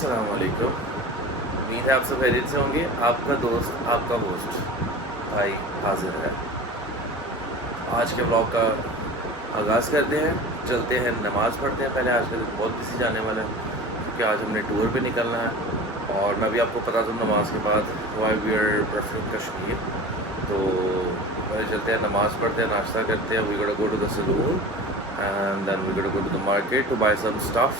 अस्सलाम वालेकुम। उम्मीद है आप सब खैरियत से होंगे। आपका दोस्त आपका होस्ट भाई हाजिर है। आज के ब्लॉग का आगाज़ करते हैं, चलते हैं नमाज़ पढ़ते हैं। पहले आज का दिन बहुत बिजी जाने वाला है क्योंकि आज हमने टूर पे निकलना है और मैं भी आपको बता दूँ नमाज के बाद why we are preferring Kashmir. तो पहले चलते हैं, नमाज़ पढ़ते हैं, नाश्ता करते हैं। We gotta go to the salon and then we gotta go to the market to buy some stuff,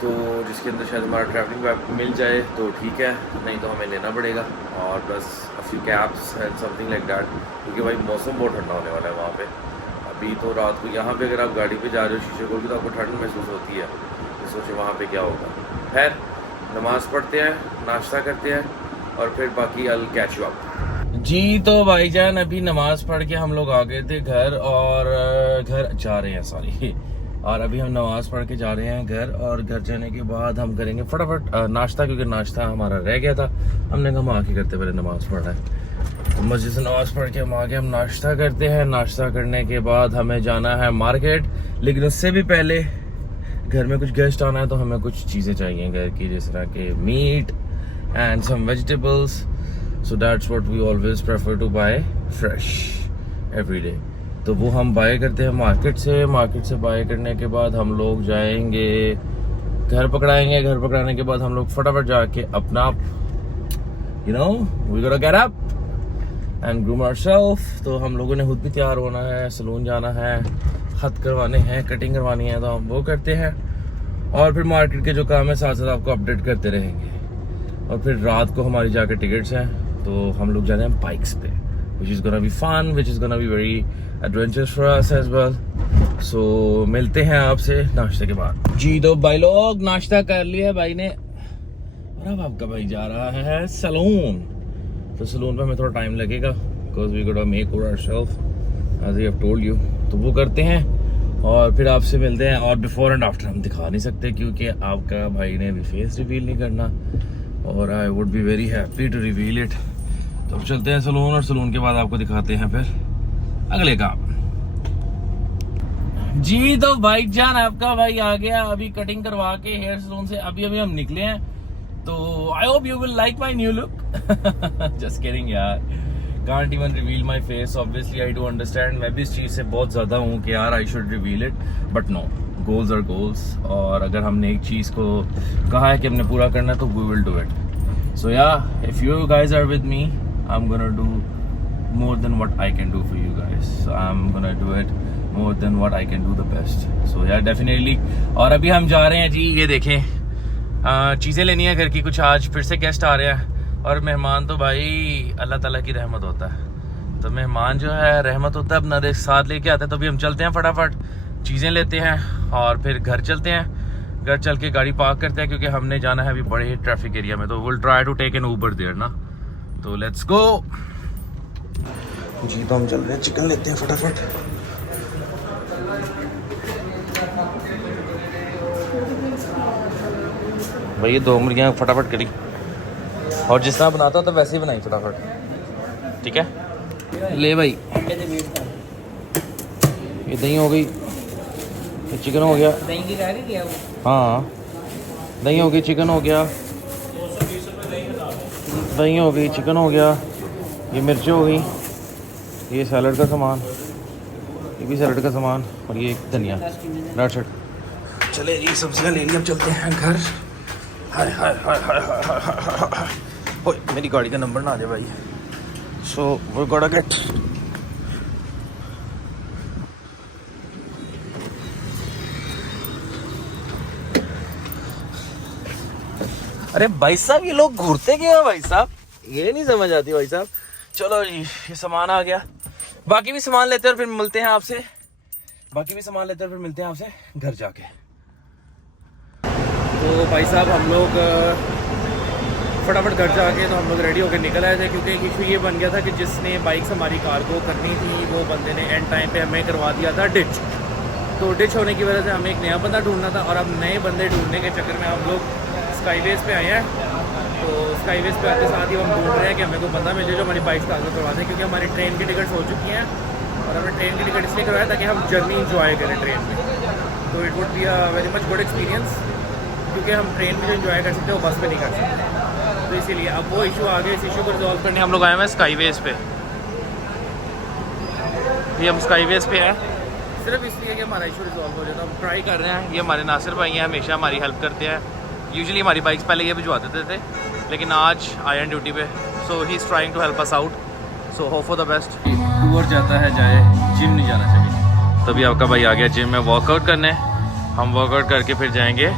तो जिसके अंदर शायद हमारा ट्रैवलिंग बैग मिल जाए तो ठीक है, नहीं तो हमें लेना पड़ेगा। और बस a few caps and something like that, क्योंकि भाई मौसम बहुत ठंडा होने वाला है वहाँ पे। अभी तो रात को यहाँ पे अगर आप गाड़ी पे जा रहे हो शीशे खोल के तो आपको ठंड महसूस होती है, तो सोचे वहाँ पे क्या होगा। खैर, नमाज़ पढ़ते हैं, नाश्ता करते हैं और फिर बाकी अल कैच यू अप। जी तो भाईजान अभी नमाज़ पढ़ के हम लोग आ गए थे घर, और घर जा रहे हैं सॉरी और अभी हम नमाज़ पढ़ के जा रहे हैं घर। और घर जाने के बाद हम करेंगे फटाफट नाश्ता, क्योंकि नाश्ता हमारा रह गया था। हमने कहा हम आके करते पहले नमाज़ पढ़ा है, तो मस्जिद से नमाज़ पढ़ के हम आगे हम नाश्ता करते हैं। नाश्ता करने के बाद हमें जाना है मार्केट, लेकिन उससे भी पहले घर में कुछ गेस्ट आना है तो हमें कुछ चीज़ें चाहिए घर की, जिस तरह के meat and some vegetables. So that's what we always prefer to buy fresh every day. तो वो हम बाय करते हैं मार्केट से बाय करने के बाद हम लोग जाएंगे घर पकड़ाएंगे। घर पकड़ाने के बाद हम लोग फटाफट जाके अपना we gotta get up and groom ourselves. तो हम लोगों ने खुद भी तैयार होना है, सलून जाना है, खत करवाने हैं, कटिंग करवानी है, तो हम वो करते हैं। और फिर मार्केट के जो काम है साथ साथ आपको अपडेट करते रहेंगे। और फिर रात को हमारी जाके टिकट्स हैं, तो हम लोग जा रहे हैं बाइक्स पे, which is gonna be fun, which is gonna be very adventurous for us as well. So मिलते हैं आपसे नाश्ते के बाद। जी तो भाई लोग नाश्ता कर लिया भाई ने, और अब आपका भाई जा रहा है सलून। तो सलून पे हमें थोड़ा टाइम लगेगा because we gotta make over ourselves as I have told you। तो वो करते हैं और फिर आपसे मिलते हैं। और बिफोर एंड आफ्टर हम दिखा नहीं सकते क्योंकि आपका भाई ने भी फेस रिवील नहीं करना, और I would be very happy to reveal it. तो चलते हैं सलून, और सलून के बाद आपको दिखाते हैं फिर अगले काम। जी तो भाईजान आपका भाई आ गया अभी कटिंग करवा के हेयर सलून से। अभी हम निकले हैं, तो I hope you will like my new look. Just kidding यार, can't even reveal my face, obviously I do understand. मैं भी इस चीज से बहुत ज्यादा हूँ कि यार I should reveal it, but no, goals are goals. और अगर हमने एक चीज को कहा है कि हमने पूरा करना है तो we will do it. So yeah if you guys are with me, I'm gonna do more than what I can do for you guys. So I'm gonna do it more than what I can do the best. So yeah, definitely. और अभी हम जा रहे हैं जी, ये देखें चीज़ें लेनी है घर की कुछ। आज फिर से गेस्ट आ रहे हैं, और मेहमान तो भाई अल्लाह ताला की रहमत होता है। तो मेहमान जो है रहमत होता है, अपना देख साथ लेके आते हैं। तो अभी हम चलते हैं फटाफट, चीज़ें लेते हैं और फिर घर चलते हैं। घर चल के गाड़ी पार्क करते हैं क्योंकि हमने जाना है अभी बड़े ही ट्रैफिक एरिया में। तो will try to take an Uber there ना, तो लेट्स गो। जी तो हम चल रहे हैं, चिकन लेते हैं फटाफट। भाई ये 2 मुर्गियाँ फटाफट करी, और जिस तरह बनाता तो वैसे ही बनाई फटाफट, ठीक है। ले भाई, ये दही हो गई, ये चिकन हो गया। दही की क्या? हाँ दही हो गई, चिकन हो गया, दही हो गई, चिकन हो गया, ये मिर्ची हो गई, ये सैलड का सामान, ये भी सैलड का सामान, और ये धनिया, दैट्स इट। चले ये सब्जियां ले ली, अब चलते हैं घर। हाय हाय हाय हाय हाय हाय हाय हाय, ओए मेरी गाड़ी का नंबर ना आ जाए भाई। सो वी गोटा गेट, अरे भाई साहब ये लोग घूरते क्यों हैं भाई साहब, ये नहीं समझ आती भाई साहब। चलो जी ये सामान आ गया, बाकी भी सामान लेते हैं और फिर मिलते हैं आपसे। घर जाके। तो भाई साहब हम लोग फटाफट घर जाके तो हम लोग रेडी होकर निकल आए थे, क्योंकि इशू ये बन गया था कि जिसने बाइक से हमारी कार को करनी थी वो बंदे ने एंड टाइम पे हमें करवा दिया था डिच। तो डिच होने की वजह से हमें एक नया बंदा ढूंढना था, और अब नए बंदे ढूंढने के चक्कर में हम लोग स्काईवेज पे आए हैं। तो स्काईवेज पे आते साथ ही हम ढूंढ रहे हैं कि हमें कोई बंदा मिल जाए जो हमारी बाइक का करवा दें, क्योंकि हमारी ट्रेन की टिकट्स हो चुकी हैं, और हमने ट्रेन की टिकट इसलिए करवाया ताकि हम जर्नी इंजॉय करें ट्रेन में। तो it would be a very much good experience. क्योंकि हम ट्रेन में जो इन्जॉय कर सकते हैं वो बस में नहीं कर सकते। तो इसीलिए अब वो इशू आ गया, इस इशू को रिजॉल्व करने हम लोग आए हैं स्काईवेज पे। ये हम स्काईवेज पे है सिर्फ इसलिए कि हमारा इशू रिजॉल्व हो जाता है। हम ट्राई कर रहे हैं। ये हमारे नासिर भाई हैं, हमेशा हमारी हेल्प करते हैं। यूजुअली हमारी बाइक्स पहले ये भिजवा देते थे, लेकिन आज आए हैं ड्यूटी पे, so he is trying to help us out. So hope for the best. Tour जाता है जाए, जिम नहीं जाना चाहिए। तभी आपका भाई आ गया जिम में वर्कआउट करने। हम वर्कआउट करके फिर जाएंगे,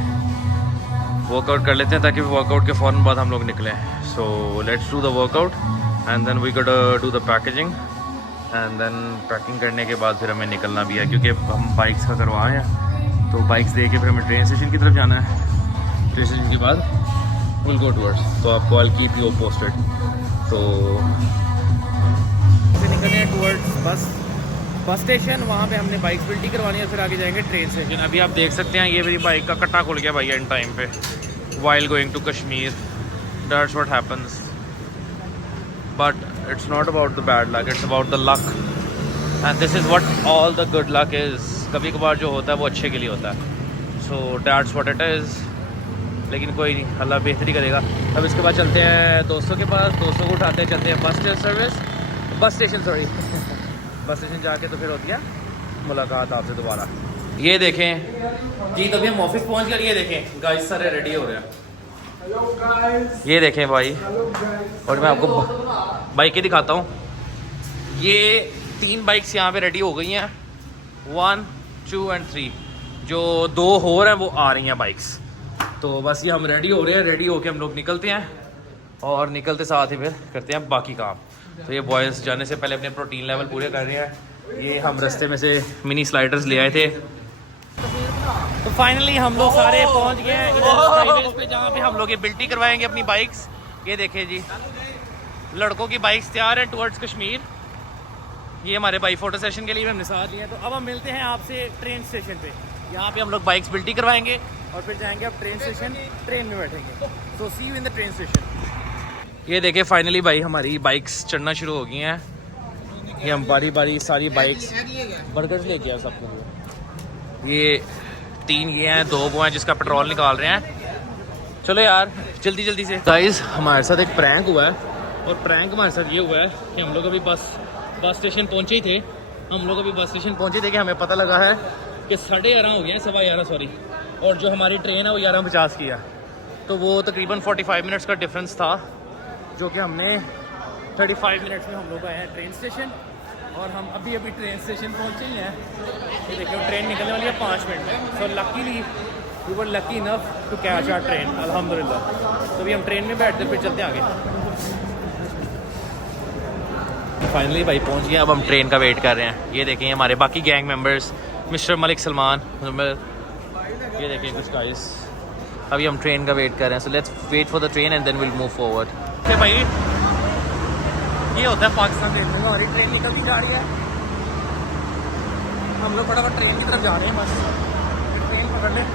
वर्कआउट कर लेते हैं ताकि वर्कआउट के फ़ौरन बाद हम लोग निकलें। So let's do the workout and then we got do the packaging and then packing करने के बाद फिर हमें निकलना भी है, क्योंकि हम बाइक्स का करवाए हैं। तो बाइक्स दे के फिर हमें ट्रेन स्टेशन की तरफ जाना है। ट्रेन स्टेशन के बाद विल गो टूवर्ड्स, तो आपको आई कीप यू पोस्टेड। तो निकलने हैं टूवर्ड्स बस स्टेशन। वहाँ पे हमने बाइक बिल्टी करवानी है, फिर आगे जाएंगे ट्रेन स्टेशन। अभी आप देख सकते हैं ये मेरी बाइक का कट्टा खुल गया भाई एंड टाइम पे, while going to Kashmir. That's what happens, but it's not about the bad luck, it's about the luck, and this is what all the good luck is। कभी कभार जो होता है वो अच्छे के लिए होता है। so that's what it is। लेकिन कोई नहीं, अल्लाह बेहतरी करेगा। अब इसके बाद चलते हैं दोस्तों के पास, दोस्तों को उठाते हैं, चलते हैं बस स्टेशन बस स्टेशन जाके तो फिर होती है मुलाकात आपसे दोबारा। ये देखें जी, तभी हम ऑफिस पहुंच गए। ये देखें गाइस सारे रेडी हो रहे हैं। ये देखें भाई, और मैं आपको बाइक ही दिखाता हूँ। ये 3 बाइक्स यहाँ पे रेडी हो गई हैं, 1, 2 and 3। जो 2 और हैं वो आ रही हैं बाइक्स। तो बस ये हम रेडी हो रहे हैं, रेडी होके हम लोग निकलते हैं और निकलते साथ ही फिर करते हैं बाकी काम। तो ये बॉयज़ जाने से पहले अपने प्रोटीन लेवल पूरे कर रहे हैं। ये हम रास्ते में से मिनी स्लाइडर्स ले आए थे। तो फाइनली हम लोग सारे पहुंच गए हैं इधर पे, जहाँ पे हम लोग ये बिल्टी करवाएंगे अपनी बाइक्स। ये देखें जी, लड़कों की बाइक्स तैयार है टुवर्ड्स कश्मीर। ये हमारे भाई फोटो सेशन के लिए हमने साथ लिया है। तो अब हम मिलते हैं आपसे ट्रेन स्टेशन पे। यहाँ पे हम लोग बाइक्स बिल्टी करवाएंगे और फिर जाएंगे अब ट्रेन स्टेशन, ट्रेन में बैठेंगे। तो see you in the train station. ये देखें फाइनली भाई हमारी बाइक्स चढ़ना शुरू हो गई हैं। ये हम बारी बारी सारी बाइक्स बर्गर्स लेके आए सबको। ये 3 ये हैं, 2 वो हैं जिसका पेट्रोल निकाल रहे हैं। चलो यार जल्दी जल्दी से। गाइस हमारे साथ एक प्रैंक हुआ है, और प्रैंक हमारे साथ ये हुआ है कि हम लोग अभी बस स्टेशन पहुंचे ही थे। हम लोग अभी बस स्टेशन पहुंचे थे कि हमें पता लगा है कि 11:30 हो गए हैं, 11:15 सॉरी, और जो हमारी ट्रेन है वो 11:50 की है। तो वो तकरीबन 45 मिनट्स का डिफरेंस था, जो कि हमने 35 मिनट्स में हम लोग आए हैं ट्रेन स्टेशन। और हम अभी ट्रेन स्टेशन पहुंचे ही हैं। ये देखिए ट्रेन निकलने वाली है 5 मिनट में। So luckily we were lucky enough to catch our train, अल्हम्दुलिल्लाह। तो अभी हम ट्रेन में बैठते फिर चलते आगे। फाइनली भाई पहुंच गए, अब हम ट्रेन का वेट कर रहे हैं। ये देखें हमारे बाकी gang members, mister Malik Salman, ये देखें कुछ गाइस। अभी हम ट्रेन का वेट कर रहे हैं। So let's wait for the train and then will move forward. भाई ये होता है पाकिस्तान ट्रेन में, हमारी ट्रेन निकल भी जा रही है। हम लोग फटाफट ट्रेन की तरफ जा रहे हैं, बस ट्रेन पकड़ लें।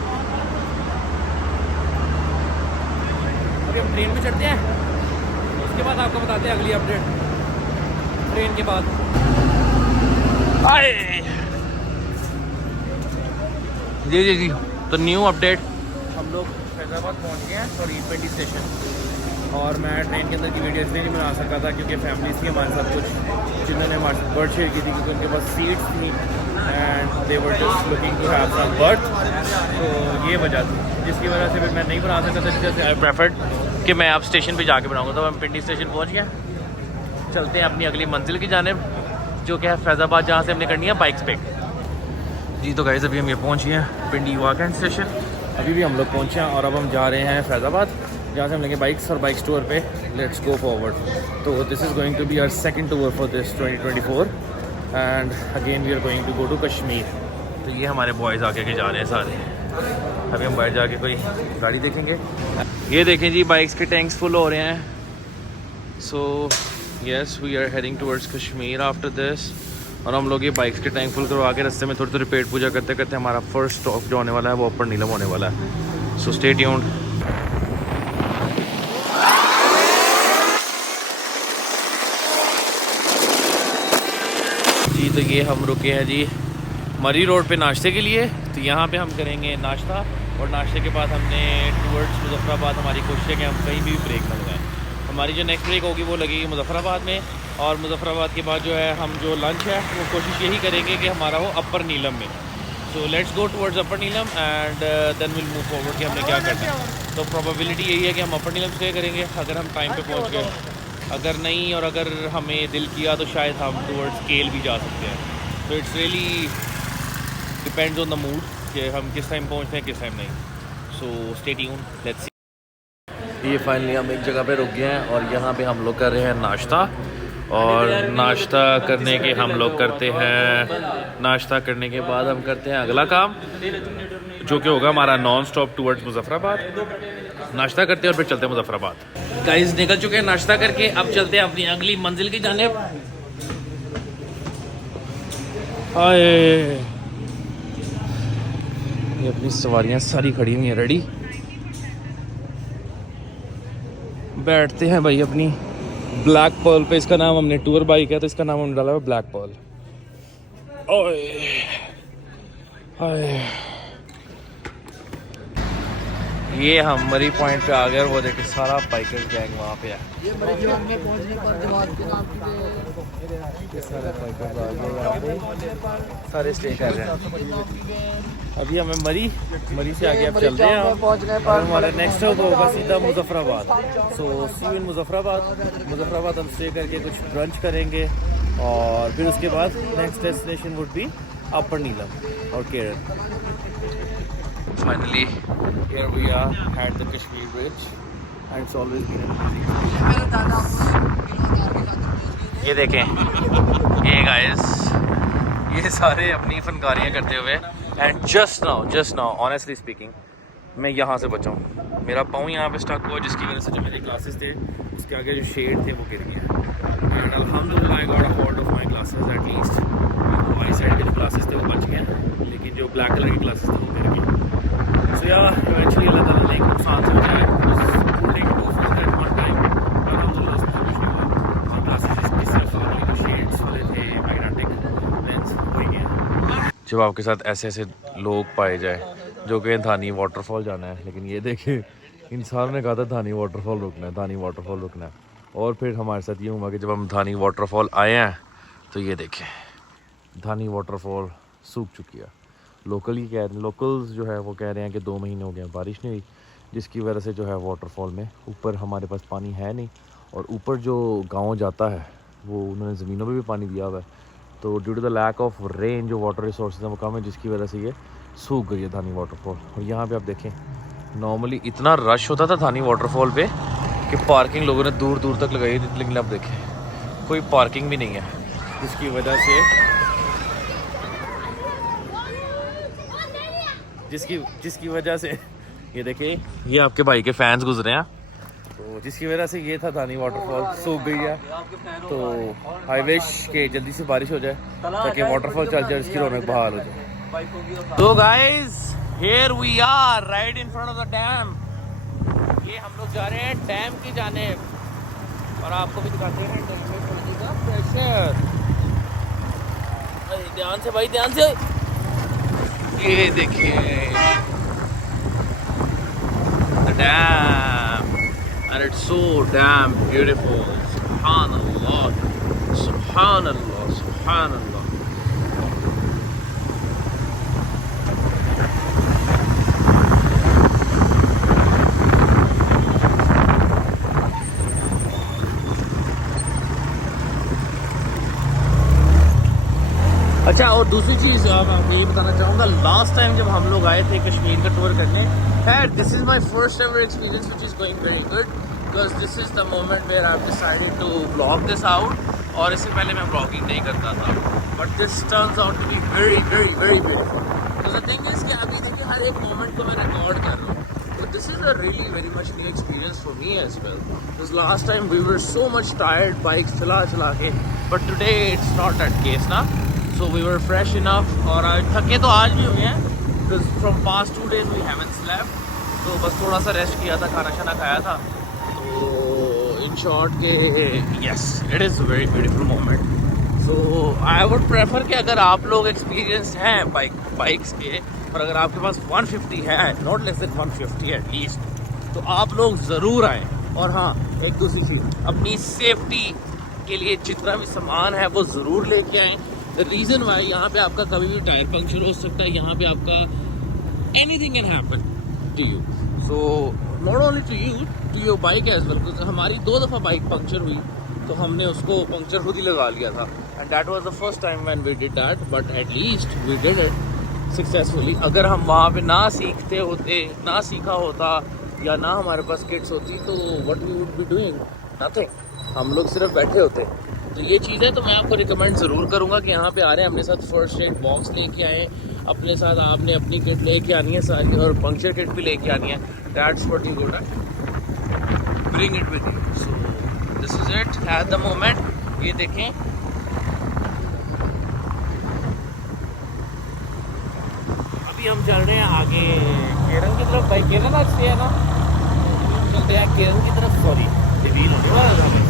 अभी हम ट्रेन में चढ़ते हैं, उसके बाद आपको बताते हैं अगली अपडेट ट्रेन के बाद। जी तो न्यू अपडेट, हम लोग फैज़ाबाद पहुंच गए हैं, सॉरी पिंडी स्टेशन। और मैं ट्रेन के अंदर की वीडियो इसलिए नहीं बना सका था क्योंकि फैमिलीज़ थी हमारे साथ कुछ, जिन्होंने हमारे साथ बर्थ शेयर की थी, क्योंकि उनके पास सीट्स थी and they were just looking to have some berth. तो ये वजह थी जिसकी वजह से फिर मैं नहीं बना सका था। जैसे आई प्रेफर्ड कि मैं आप स्टेशन पे जाके बनाऊँगा। तो हम पिंडी स्टेशन पहुँच गए, चलते हैं अपनी अगली मंजिल की जानिब, जो कि है फैज़ाबाद, जहाँ से हमने करनी है बाइक्स पे। जी तो गाइस अभी हम ये पहुँच गए हैं पिंडी वाकैंड स्टेशन। अभी भी हम लोग पहुँचे हैं और अब हम जा रहे हैं फैज़ाबाद, जहाँ से हम लेंगे बाइक्स और बाइक्स टूर पे। Let's go forward. तो this is going to be our second tour for this 2024 and again we are going to go to Kashmir. तो ये हमारे बॉयज़ आके के जा रहे हैं सारे। अभी हम बाहर जाके कोई गाड़ी देखेंगे। ये देखें जी बाइक्स के टैंक्स फुल हो रहे हैं। So yes we are heading towards Kashmir after this. और हम लोग ये बाइक्स के टैंक फुल करवा के रास्ते में थोड़ी थोड़ी पेट पूजा करते करते हमारा फर्स्ट स्टॉप जो होने वाला है वो अपर नीलम होने वाला है। So stay tuned. जी तो ये हम रुके हैं जी मरी रोड पे नाश्ते के लिए। तो यहाँ पे हम करेंगे नाश्ता और नाश्ते के बाद हमने टूवर्ड्स मुजफ्फराबाद हमारी कोशिश है कि हम कहीं भी ब्रेक ना लगाएं। हमारी जो नेक्स्ट ब्रेक होगी वो लगेगी मुजफ्फराबाद में, और मुजफ्फराबाद के बाद जो है हम जो लंच है वो कोशिश यही करेंगे कि हमारा हो अपर नीलम में। So let's go towards upper Neelum and then will move forward कि हमने क्या करना है। तो प्रोबेबिलिटी यही है कि हम अपर नीलम स्टे करेंगे अगर हम टाइम पे पहुंच गए, अगर नहीं और अगर हमें दिल किया तो शायद हम टुवर्ड्स केल भी जा सकते हैं। तो it's really depends on the mood कि हम किस टाइम पहुंचते हैं किस टाइम नहीं। So stay tune, let's see. ये फाइनली हम एक जगह पे रुक गए हैं और यहाँ पे हम लोग कर रहे हैं नाश्ता। और नाश्ता करने के हम लोग करते हैं, नाश्ता करने के बाद हम करते हैं अगला काम जो कि होगा हमारा नॉन स्टॉप टुवर्ड्स मुजफ्फराबाद। नाश्ता करते हैं और फिर चलते हैं मुजफ्फराबाद। गाइस निकल चुके हैं नाश्ता करके, अब चलते हैं अपनी अगली मंजिल की जानिब। हाय, ये अपनी सवारियां सारी खड़ी हुई हैं रेडी। बैठते हैं भाई अपनी ब्लैक पर्ल पे। इसका नाम हमने टूर बाइक है तो इसका नाम हमने डाला है ब्लैक पर्ल। ओए हाय, ये हम मरी पॉइंट पे आ गए और वो देखिए सारा बाइकर्स गैंग वहाँ पे है। ये मरी जीवन में पहुंचने पर जमात के नाम की सारे बाइकर्स आ गए यहाँ पे, सारे स्टे कर रहे हैं। अभी हमें मरी से आगे अब चल रहे हैं पहुंच गए और हमारा नेक्स्ट स्टॉप होगा सीधा मुजफ्फराबाद। सो सी यू इन मुजफ्फराबाद हम स्टे करके कुछ ब्रंच करेंगे और फिर उसके बाद next destination would be upper Neelum और Kerala. Finally here we are at the Kashmir bridge and it's always been ये देखें, ये गाइस ये सारे अपनी फनकारियाँ करते हुए and just now honestly speaking मैं यहाँ से बचा हूँ। मेरा पाँव यहाँ पे स्टक हुआ जिसकी वजह से जो मेरे क्लासेस थे उसके आगे जो शेड थे वो गिर गए एंड अल्हम्दुलिल्लाह I got a hold of my classes at least. I side के जो क्लासेस थे वो बच गए लेकिन जो ब्लैक कलर की क्लासेस थे वो गिर गए। सो या इवेंचुअली अल्लाह ताला ने एक नुकसान से बचाया। जब आपके साथ ऐसे ऐसे लोग पाए जाए जो कि धानी वाटरफॉल जाना है, लेकिन ये देखें इंसान ने कहा था धानी वाटरफॉल रुकना है, धानी वाटरफॉल रुकना है। और फिर हमारे साथ ये हुआ कि जब हम धानी वाटरफॉल आए हैं तो ये देखें धानी वाटरफॉल सूख चुकी है। लोकल्स जो है वो कह रहे हैं कि 2 महीने हो गए बारिश नहीं हुई, जिसकी वजह से जो है वाटरफॉल में ऊपर हमारे पास पानी है नहीं और ऊपर जो गाँव जाता है वो उन्होंने ज़मीनों में भी पानी दिया हुआ है। तो due to the lack of rain जो वाटर रिसोर्सेज हैं वो कम है, जिसकी वजह से ये सूख गई है धानी वाटरफॉल। और यहाँ पे आप देखें नॉर्मली इतना रश होता था धानी वाटरफॉल पे कि पार्किंग लोगों ने दूर दूर तक लगाई थी, लेकिन अब देखें कोई पार्किंग भी नहीं है, जिसकी वजह से ये देखिए ये आपके भाई के फैंस गुजरे हैं, तो जिसकी वजह से ये था धानी वाटरफॉल सूख गई है। तो आई विश कि जल्दी से बारिश हो जाए ताकि वाटरफॉल चल जाए, इसकी रौनक बहाल हो जाए। तो guys here we are right in front of the dam. ये हम लोग जा रहे हैं डैम की जानिब और आपको भी दिखाते हैं डैम में पानी का प्रेशर। ध्यान से भाई, ध्यान से। ये देखिए the dam and it's so damn beautiful. Subhanallah, subhanallah, subhanallah. अच्छा, और दूसरी चीज़ आपको ये बताना चाहूँगा, लास्ट टाइम जब हम लोग आए थे कश्मीर का टूर करने, this is my first ever experience which is going very good because this is the moment where I have decided to blog this out. और इससे पहले मैं ब्लॉगिंग नहीं करता था, but this turns out to be very very very beautiful. तो the thing is कि अभी देखिए हर एक मोमेंट को मैं रिकॉर्ड कर रहा हूँ, तो this is a really very much new experience for me as well. Because last time we were so much tired bike चला के, but today it's not that case ना। So we were fresh enough और थके तो आज भी हुए हैं because from past 2 days we haven't slept। तो बस थोड़ा सा रेस्ट किया था, खाना शाना खाया था। तो in short के yes it is a very beautiful moment। So I would prefer कि अगर आप लोग एक्सपीरियंस हैं बाइक्स के, और अगर आपके पास 150 है, not less than 150 at least, तो आप लोग ज़रूर आएँ। और हाँ, एक दूसरी चीज़, अपनी सेफ्टी के लिए जितना भी सामान है वो ज़रूर लेके आएँ। द रीज़न वाई, यहाँ पे आपका कभी भी टायर पंक्चर हो सकता है, यहाँ पे आपका anything can happen to you, so not only to you, to your bike as well. हमारी 2 दफ़ा बाइक पंक्चर हुई तो हमने उसको पंक्चर खुद ही लगा लिया था, and that was the first time when we did that, but at least we did it successfully. अगर हम वहाँ पे ना सीखा होता या ना हमारे पास किट्स होती, तो what we would be doing, nothing, हम लोग सिर्फ बैठे होते। तो ये चीज़ है, तो मैं आपको रिकमेंड ज़रूर करूँगा कि यहाँ पे आ रहे हैं, अपने साथ फर्स्ट एड बॉक्स लेके आएँ, अपने साथ आपने अपनी किट लेके आनी है सारी, और पंक्चर किट भी लेके आनी है। That's what you got, bring it with you. So this is it at the moment. ये देखें, अभी हम चल रहे हैं आगे केरन की तरफ। भाई केरन आज से है ना, चलते हैं केरन की तरफ। सॉरी, रिवील होने वाला है।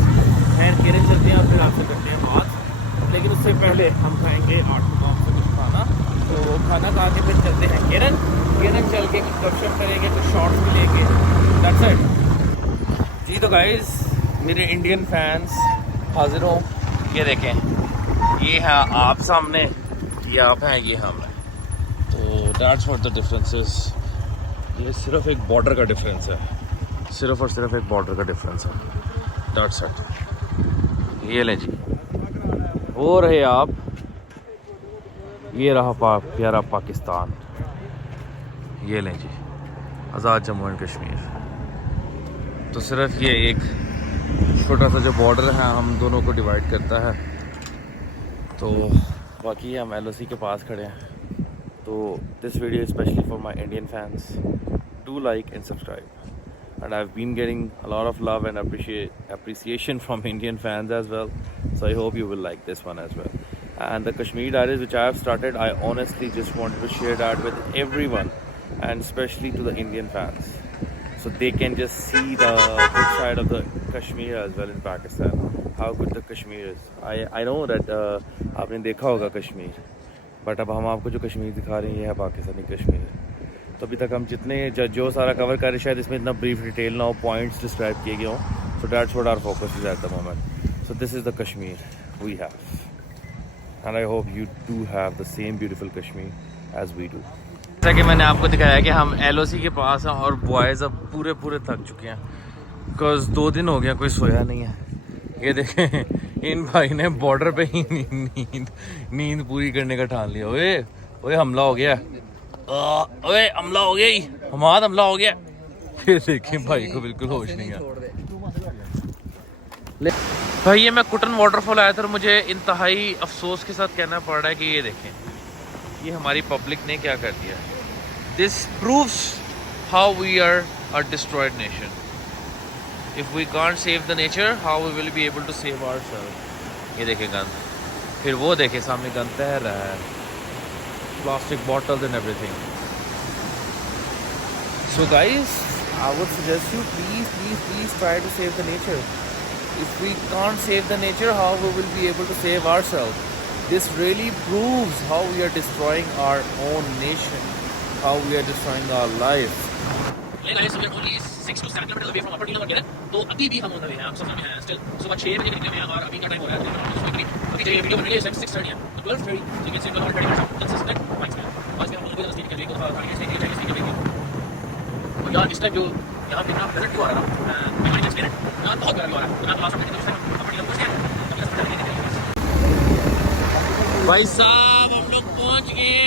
खैर केरन चलते हैं और फिर आपसे करते हैं बात, लेकिन उससे पहले हम खाएंगे आटू बॉक्स से कुछ खाना। तो खाना खा के फिर चलते हैं केरन चल के कुछ गपशप करेंगे, कुछ शॉर्ट्स भी लेके। दैट्स इट जी। तो गाइस, मेरे इंडियन फैंस हाजिर हो, ये देखें, ये है आप सामने, ये आप हैं, ये हम हैं। तो that's what the difference is. ये सिर्फ एक बॉर्डर का डिफरेंस है, सिर्फ और सिर्फ एक बॉर्डर का डिफरेंस है। That's it. ये लें जी, हो रहे आप, ये रहा प्यारा पाकिस्तान। ये लें जी, आज़ाद जम्मू एंड कश्मीर। तो सिर्फ ये एक छोटा सा जो बॉर्डर है हम दोनों को डिवाइड करता है, तो बाकी हम LOC के पास खड़े हैं। तो this video specially for my Indian fans, do like and subscribe, and I've been getting a lot of love and appreciation from Indian fans as well, so I hope you will like this one as well. And the Kashmir Diaries which I have started, I honestly just wanted to share that with everyone, and especially to the Indian fans, so they can just see the good side of the Kashmir as well in Pakistan, how good the Kashmir is. I know that आपने देखा होगा Kashmir, but अब हम आपको जो कश्मीर दिखा रहे हैं ये है पाकिस्तानी कश्मीर। तो अभी तक हम जितने जो सारा कवर कर रहे, शायद इसमें इतना ब्रीफ डिटेल ना हो, पॉइंट्स डिस्क्राइब किए गए हों। So that's what our focus is at the moment. So this is the Kashmir we have, and I hope you do have the same beautiful Kashmir as we do. जैसा कि मैंने आपको दिखाया कि हम LOC के पास हैं, और बॉयज़ अब पूरे थक चुके हैं, बिकॉज 2 दिन हो गया कोई सोया नहीं है। ये देखें, इन भाई ने बॉर्डर पे ही नींद पूरी करने का ठान लिया। ओए हमला हो गया, ओए हमला हो गया, हमारा हमला हो गया। फिर देखें भाई को बिल्कुल होश नहीं है। भाई ये मैं कुटन वाटरफॉल आया था, और मुझे इंतहाई अफसोस के साथ कहना पड़ रहा है कि ये देखें, ये हमारी पब्लिक ने क्या कर दिया। This proves how we are a destroyed nation. If we can't save the nature, how we will be able to save ourselves. ये देखें गंद, फिर वो देखें सामने गंद तैर रहा है, plastic bottles and everything. So guys, I would suggest you please try to save the nature. If we can't save the nature, how we will be able to save ourselves? This really proves how we are destroying our own nation, how we are destroying our life. Hey guys, we are only 6 to 7 kilometers away from Upper Neelam again. तो अभी भी हम on the way हैं, हम सफर में हैं still. सुबह 6 बजे निकले हैं और अभी का टाइम हो रहा है अभी ये वीडियो बन रही है 6:30 है, 12:30, so you can see 12:30 consistent points में। आज भी हम लोग स्पीड कर लेंगे, तो आगे से स्पीड कर लेंगे। और यार इस टाइम जो यहाँ पे ना प्रेजेंट हो रहा है ना, मैं मैंने एक्सपीरियंस यहाँ बहुत प्यारा हो रहा है। तो मैं लास्ट में Upper Neelam पहुंच गया। भाई साहब हम लोग पहुंच गए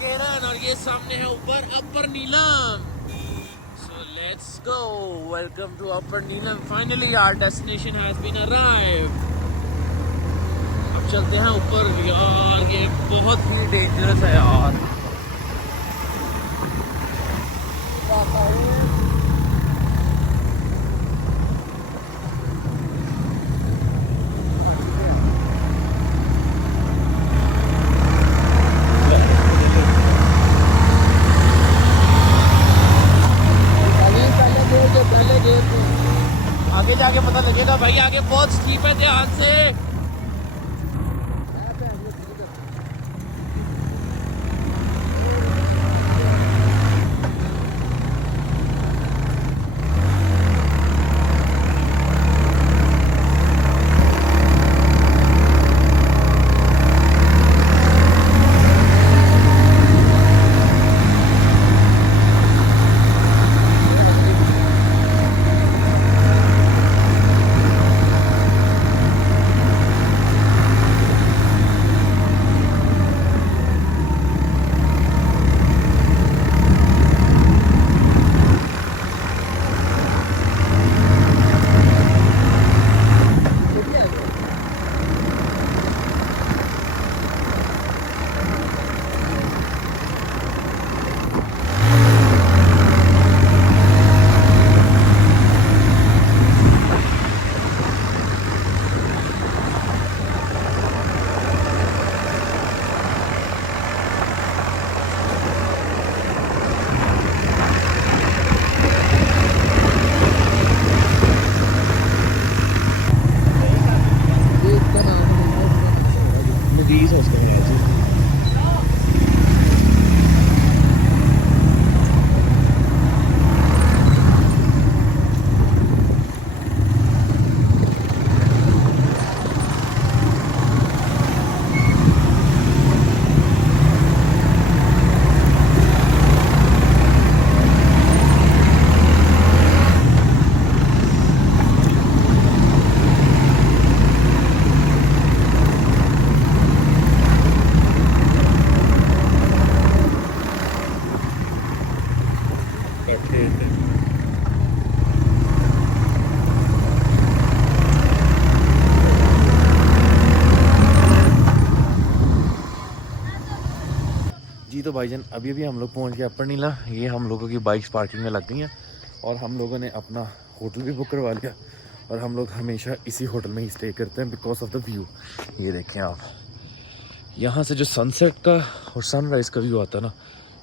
केरन, और ये सामने है ऊपर अपर नीलम। So let's go, welcome to Upper Neelam. Finally our destination has been arrived. अब चलते हैं ऊपर। यार ये बहुत ही डेंजरस है यार। आगे जाके पता लगेगा भाई, आगे बहुत स्टीप है, ध्यान से। जी तो भाईजान अभी अभी हम लोग पहुंच गए अपर नीला। ये हम लोगों की बाइक्स पार्किंग में लग गई हैं और हम लोगों ने अपना होटल भी बुक करवा लिया और हम लोग हमेशा इसी होटल में ही स्टे करते हैं बिकॉज ऑफ द व्यू। ये देखें आप, यहाँ से जो सनसेट का और सनराइज़ का व्यू आता है ना,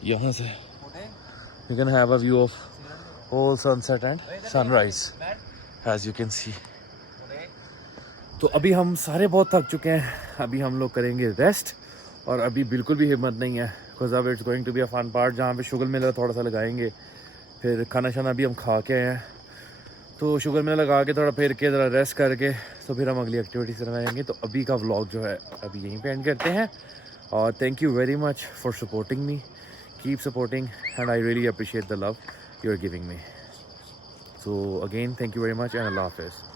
यहाँ से you can have a view of whole sunset and sunrise as you can see. तो अभी हम सारे बहुत थक चुके हैं, अभी हम लोग करेंगे रेस्ट और अभी बिल्कुल भी हिम्मत नहीं है बिकॉज अब it's going to be a fun part जहाँ पे शुगर मेला थोड़ा सा लगाएंगे, फिर खाना शाना भी हम खा के आए हैं तो शुगर मेला लगा के थोड़ा फिर के ज़रा रेस्ट करके तो फिर हम अगली एक्टिविटीज करवाएंगे। तो अभी का व्लॉग जो है अभी यहीं पे एंड करते हैं और thank you very much for supporting me, keep supporting and I really appreciate the love you are giving me. So again thank you very much and अल्लाह हाफिज़।